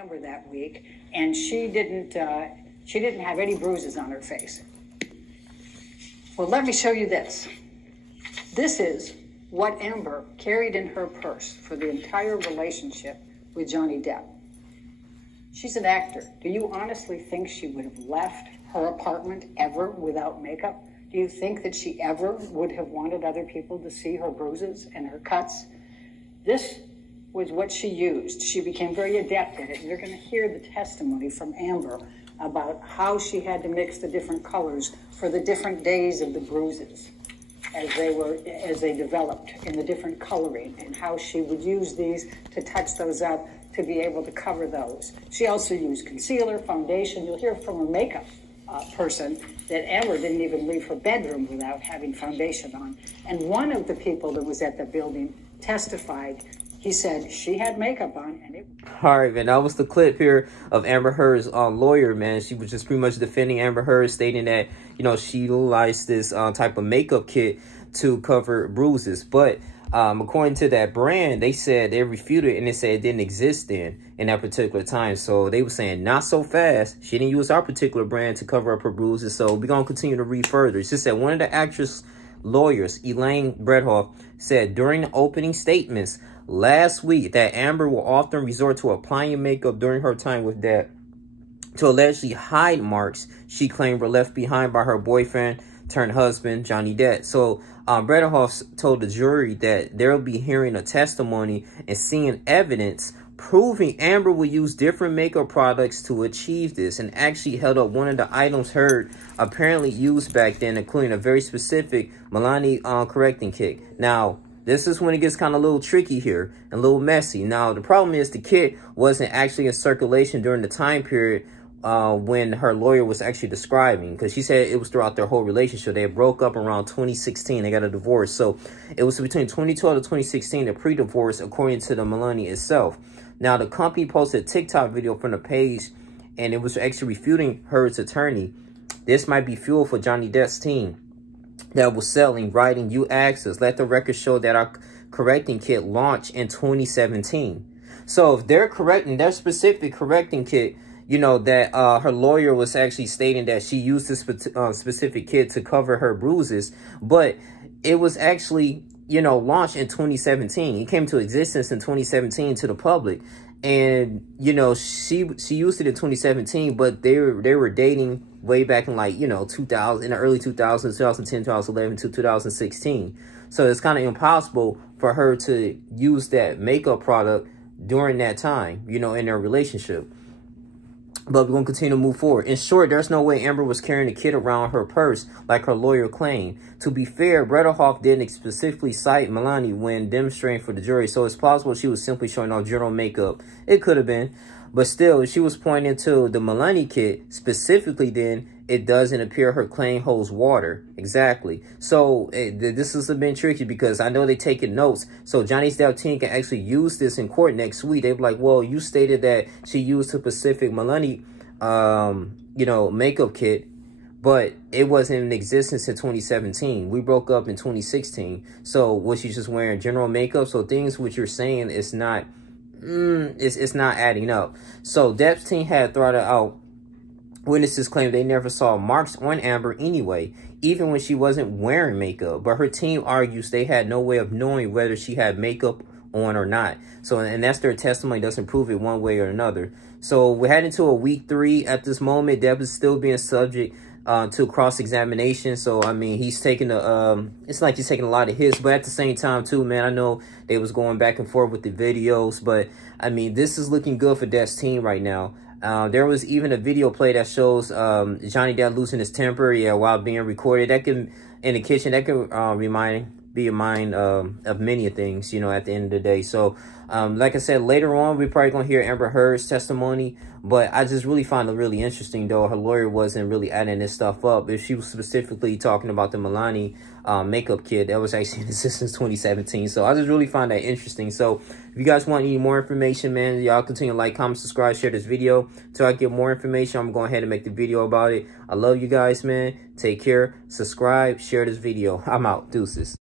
Amber that week, and she didn't have any bruises on her face. Well, let me show you this. This is what Amber carried in her purse for the entire relationship with Johnny Depp. She's an actor. Do you honestly think she would have left her apartment ever without makeup? Do you think that she ever would have wanted other people to see her bruises and her cuts? This was what she used. She became very adept at it. You're going to hear the testimony from Amber about how she had to mix the different colors for the different days of the bruises as they developed in the different coloring, and how she would use these to touch those up to be able to cover those. She also used concealer, foundation. You'll hear from her makeup person that Amber didn't even leave her bedroom without having foundation on. And one of the people that was at the building testified. He said she had makeup on, and it... All right, man, that was the clip here of Amber Heard's lawyer, man. She was just pretty much defending Amber Heard, stating that, you know, she utilized this type of makeup kit to cover bruises. But according to that brand, they said they refuted, and they said it didn't exist then in that particular time. So they were saying, not so fast. She didn't use our particular brand to cover up her bruises. So we're going to continue to read further. It's just that one of the actress lawyers, Elaine Bredhoff, said during the opening statements last week that Amber will often resort to applying makeup during her time with Depp to allegedly hide marks she claimed were left behind by her boyfriend turned husband, Johnny Depp. So Bredhoff told the jury that they'll be hearing a testimony and seeing evidence proving Amber will use different makeup products to achieve this, and actually held up one of the items Heard apparently used back then, including a very specific Milani correcting kit. Now, this is when it gets kind of a little tricky here and a little messy. Now, the problem is the kit wasn't actually in circulation during the time period when her lawyer was actually describing, because she said it was throughout their whole relationship. They broke up around 2016. They got a divorce. So it was between 2012 to 2016, a pre-divorce, according to the Milani itself. Now, the company posted a TikTok video from the page, and it was actually refuting Heard's attorney. This might be fuel for Johnny Depp's team that was selling, writing, "You asked us. Let the record show that our correcting kit launched in 2017. So if they're correcting their specific correcting kit, you know, that her lawyer was actually stating that she used this specific kit to cover her bruises, but it was actually, you know, launched in 2017. It came to existence in 2017 to the public. And, you know, she used it in 2017, but they were dating way back in, like, you know, 2000, in the early 2000s, 2010, 2011 to 2016. So it's kind of impossible for her to use that makeup product during that time, you know, in their relationship. But we're going to continue to move forward. In short, there's no way Amber was carrying a kit around her purse like her lawyer claimed. To be fair, Bredhoff didn't specifically cite Milani when demonstrating for the jury, so it's possible she was simply showing off general makeup. It could have been. But still, if she was pointing to the Milani kit specifically, then it doesn't appear her claim holds water. Exactly. So this has been tricky, because I know they're taking notes. So Johnny Depp team can actually use this in court next week. They'll be like, well, you stated that she used a specific Milani, you know, makeup kit, but it wasn't in existence in 2017. We broke up in 2016. So was she just wearing general makeup? So things which you're saying is not, it's not adding up. So Depp's team had throttled out. Witnesses claim they never saw marks on Amber anyway, even when she wasn't wearing makeup. But her team argues they had no way of knowing whether she had makeup on or not. So, and that's their testimony, doesn't prove it one way or another. So we're heading to a week 3 at this moment. Depp is still being subject to cross-examination. So, I mean, he's taking it's like he's taking a lot of hits, but at the same time too, man, I know they was going back and forth with the videos, but I mean, this is looking good for Depp's team right now. There was even a video play that shows Johnny Depp losing his temper, while being recorded. That can, in the kitchen, that can be a mind of many things, you know, at the end of the day. So, like I said, later on, we're probably going to hear Amber Heard's testimony. But I just really find it really interesting, though. Her lawyer wasn't really adding this stuff up. If she was specifically talking about the Milani makeup kit, that was actually in existence 2017. So I just really find that interesting. So if you guys want any more information, man, y'all continue to like, comment, subscribe, share this video. Till I get more information, I'm going ahead and make the video about it. I love you guys, man. Take care. Subscribe, share this video. I'm out. Deuces.